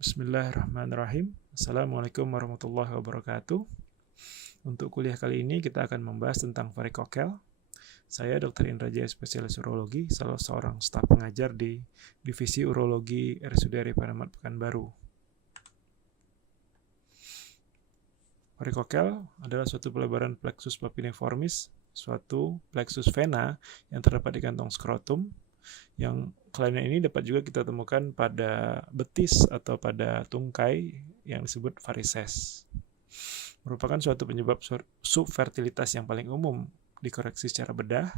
Bismillahirrahmanirrahim. Assalamualaikum warahmatullahi wabarakatuh. Untuk kuliah kali ini kita akan membahas tentang varikokel. Saya Dr. Indra Jaya, spesialis urologi, salah seorang staf pengajar di Divisi Urologi RSUD Arif Rahmat Pekanbaru. Varikokel adalah suatu pelebaran plexus papilliformis, suatu plexus vena yang terdapat di kantong skrotum, yang kelainan ini dapat juga kita temukan pada betis atau pada tungkai yang disebut varises. Merupakan suatu penyebab subfertilitas yang paling umum dikoreksi secara bedah.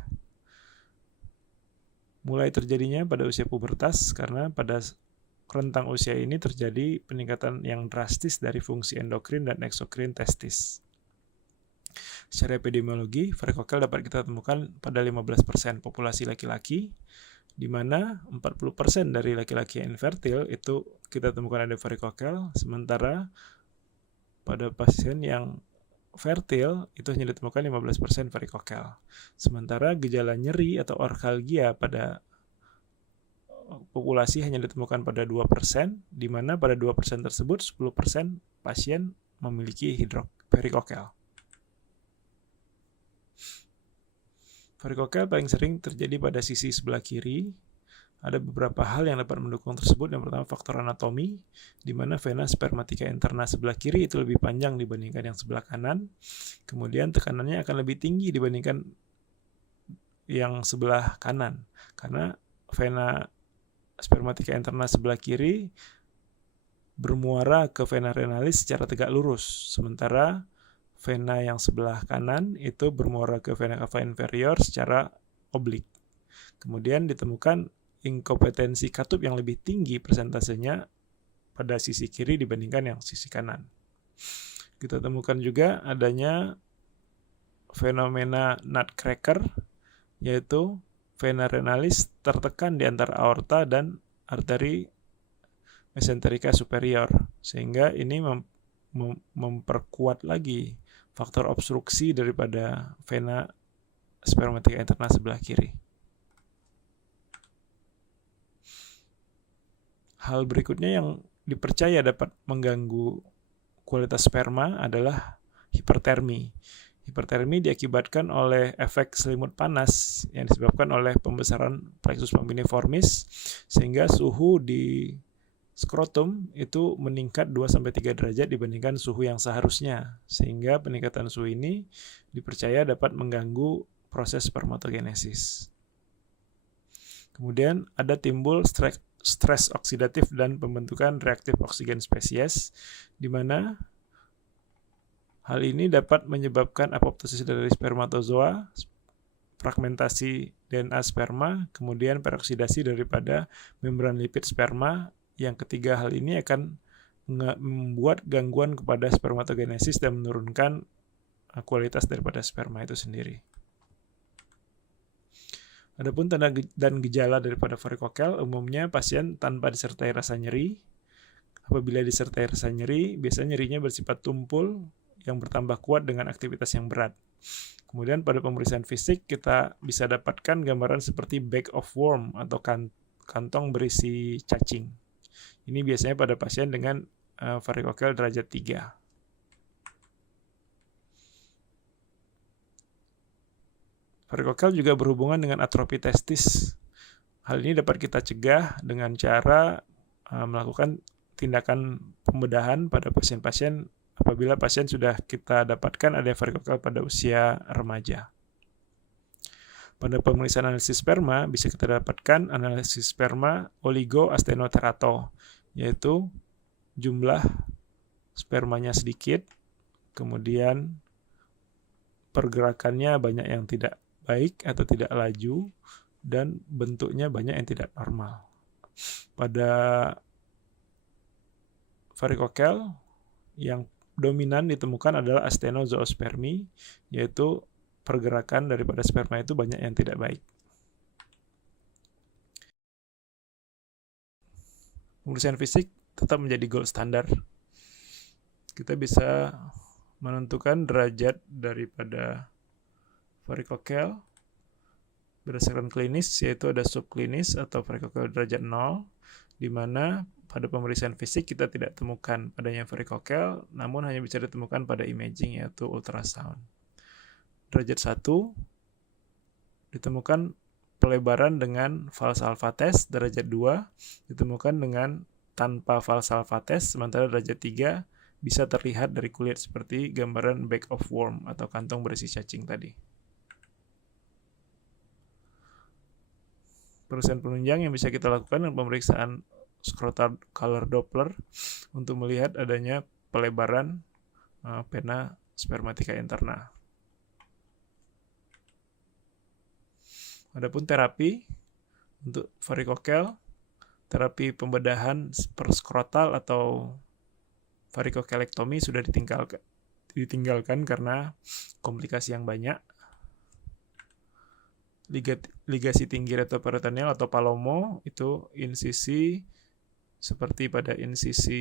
Mulai terjadinya pada usia pubertas karena pada rentang usia ini terjadi peningkatan yang drastis dari fungsi endokrin dan eksokrin testis. Secara epidemiologi, varikokel dapat kita temukan pada 15% populasi laki-laki, di mana 40% dari laki-laki yang infertil itu kita temukan ada varikokel, sementara pada pasien yang fertil itu hanya ditemukan 15% varikokel. Sementara gejala nyeri atau orkalgia pada populasi hanya ditemukan pada 2%, di mana pada 2% tersebut 10% pasien memiliki varikokel. Varikokel paling sering terjadi pada sisi sebelah kiri. Ada beberapa hal yang dapat mendukung tersebut. Yang pertama, faktor anatomi, di mana vena spermatica interna sebelah kiri itu lebih panjang dibandingkan yang sebelah kanan. Kemudian tekanannya akan lebih tinggi dibandingkan yang sebelah kanan, karena vena spermatica interna sebelah kiri bermuara ke vena renalis secara tegak lurus, sementara vena yang sebelah kanan itu bermuara ke vena cava inferior secara oblik. Kemudian ditemukan inkompetensi katup yang lebih tinggi persentasenya pada sisi kiri dibandingkan yang sisi kanan. Kita temukan juga adanya fenomena nutcracker, yaitu vena renalis tertekan di antara aorta dan arteri mesenterica superior, sehingga ini memperkuat lagi faktor obstruksi daripada vena spermatica interna sebelah kiri. Hal berikutnya yang dipercaya dapat mengganggu kualitas sperma adalah hipertermi. Hipertermi diakibatkan oleh efek selimut panas yang disebabkan oleh pembesaran plexus papilliformis, sehingga suhu di skrotum itu meningkat 2-3 derajat dibandingkan suhu yang seharusnya, sehingga peningkatan suhu ini dipercaya dapat mengganggu proses spermatogenesis. Kemudian ada timbul stres oksidatif dan pembentukan reaktif oksigen spesies, di mana hal ini dapat menyebabkan apoptosis dari spermatozoa, fragmentasi DNA sperma, kemudian peroksidasi daripada membran lipid sperma. Yang ketiga, hal ini akan membuat gangguan kepada spermatogenesis dan menurunkan kualitas daripada sperma itu sendiri. Adapun tanda dan gejala daripada varikokel, umumnya pasien tanpa disertai rasa nyeri. Apabila disertai rasa nyeri, biasanya nyerinya bersifat tumpul yang bertambah kuat dengan aktivitas yang berat. Kemudian pada pemeriksaan fisik kita bisa dapatkan gambaran seperti bag of worm atau kantong berisi cacing. Ini biasanya pada pasien dengan varikokel derajat 3. Varikokel juga berhubungan dengan atrofi testis. Hal ini dapat kita cegah dengan cara melakukan tindakan pembedahan pada pasien-pasien apabila pasien sudah kita dapatkan ada varikokel pada usia remaja. Pada pemeriksaan analisis sperma bisa kita dapatkan analisis sperma oligoastenoterato, yaitu jumlah spermanya sedikit, kemudian pergerakannya banyak yang tidak baik atau tidak laju, dan bentuknya banyak yang tidak normal. Pada varikokel yang dominan ditemukan adalah astenozoospermi, yaitu pergerakan daripada sperma itu banyak yang tidak baik. Pemeriksaan fisik tetap menjadi gold standar. Kita bisa menentukan derajat daripada varikokel berdasarkan klinis, yaitu ada subklinis atau varikokel derajat 0, di mana pada pemeriksaan fisik kita tidak temukan adanya varikokel, namun hanya bisa ditemukan pada imaging yaitu ultrasound. Derajat 1 ditemukan pelebaran dengan false alpha test, derajat 2 ditemukan dengan tanpa false alpha test, sementara derajat 3 bisa terlihat dari kulit seperti gambaran bag of worm atau kantong berisi cacing tadi. Pemeriksaan penunjang yang bisa kita lakukan adalah pemeriksaan scrotal color Doppler untuk melihat adanya pelebaran vena spermatica interna. Adapun terapi untuk varikokel, terapi pembedahan perskrotal atau varikokelektomi sudah ditinggalkan karena komplikasi yang banyak. Ligasi tinggi retroperitoneal atau palomo itu insisi seperti pada insisi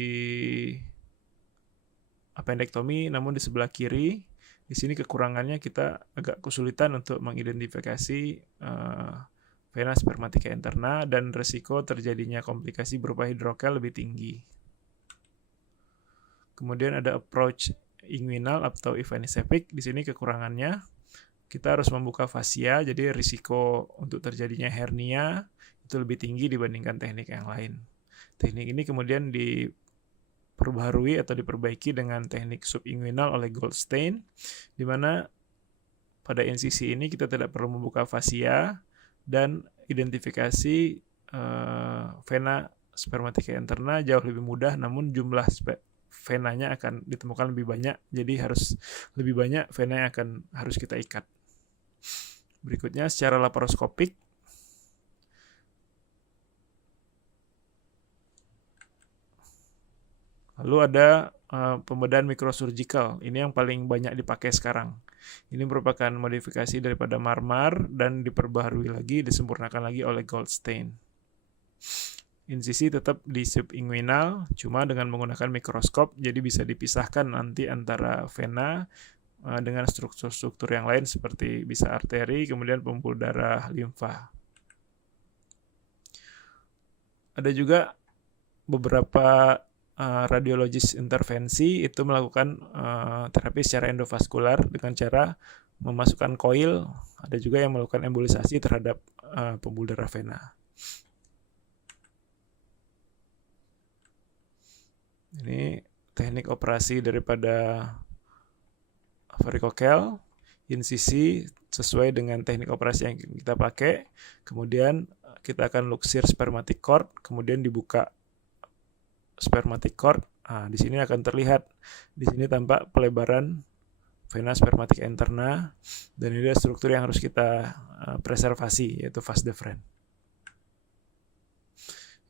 appendektomi, namun di sebelah kiri. Di sini kekurangannya kita agak kesulitan untuk mengidentifikasi vena spermatica interna dan resiko terjadinya komplikasi berupa hidrokel lebih tinggi. Kemudian ada approach inguinal atau evaniseptic. Di sini kekurangannya kita harus membuka fascia, jadi risiko untuk terjadinya hernia itu lebih tinggi dibandingkan teknik yang lain. Teknik ini kemudian diperbaharui atau diperbaiki dengan teknik subinguinal oleh Goldstein, di mana pada insisi ini kita tidak perlu membuka fascia dan identifikasi vena spermatica interna jauh lebih mudah, namun jumlah venanya akan ditemukan lebih banyak, jadi harus lebih banyak vena yang harus kita ikat. Berikutnya secara laparoskopik, lalu ada pembedahan mikrosurgical. Ini yang paling banyak dipakai sekarang. Ini merupakan modifikasi daripada Marmar dan diperbaharui lagi, disempurnakan lagi oleh Goldstein. Insisi tetap di subinguinal, cuma dengan menggunakan mikroskop, jadi bisa dipisahkan nanti antara vena dengan struktur-struktur yang lain seperti bisa arteri, kemudian pembuluh darah, limfa. Ada juga beberapa radiologis intervensi itu melakukan terapi secara endovaskular dengan cara memasukkan koil. Ada juga yang melakukan embolisasi terhadap pembuluh darah vena. Ini teknik operasi daripada varikokel, insisi sesuai dengan teknik operasi yang kita pakai. Kemudian kita akan luxir spermatic cord, kemudian dibuka spermatic cord. Nah, di sini akan terlihat, di sini tampak pelebaran vena spermatica interna, dan ini adalah struktur yang harus kita preservasi, yaitu vas deferens.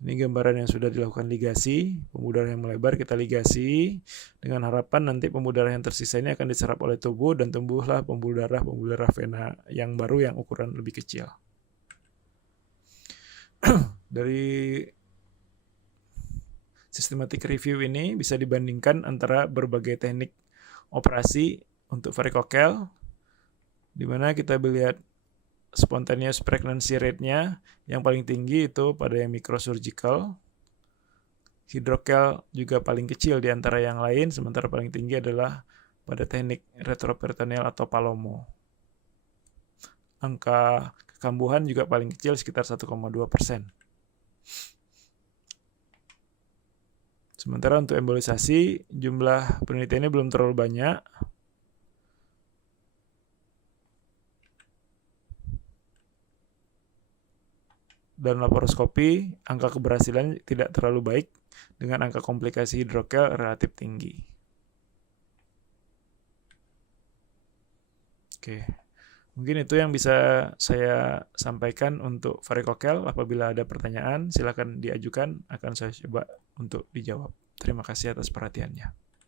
Ini gambaran yang sudah dilakukan ligasi, pembuluh darah yang melebar kita ligasi, dengan harapan nanti pembuluh darah yang tersisa ini akan diserap oleh tubuh dan tumbuhlah pembuluh darah vena yang baru yang ukuran lebih kecil. Dari systematic review ini bisa dibandingkan antara berbagai teknik operasi untuk varikokel, di mana kita lihat spontaneous pregnancy rate-nya yang paling tinggi itu pada yang microsurgical. Hidrokel juga paling kecil di antara yang lain, sementara paling tinggi adalah pada teknik retroperitoneal atau palomo. Angka kekambuhan juga paling kecil sekitar 1,2%. Sementara untuk embolisasi, jumlah penelitiannya belum terlalu banyak. Dan laparoskopi, angka keberhasilan tidak terlalu baik dengan angka komplikasi hidrokel relatif tinggi. Oke, mungkin itu yang bisa saya sampaikan untuk varikokel. Apabila ada pertanyaan, silakan diajukan, akan saya coba untuk dijawab. Terima kasih atas perhatiannya.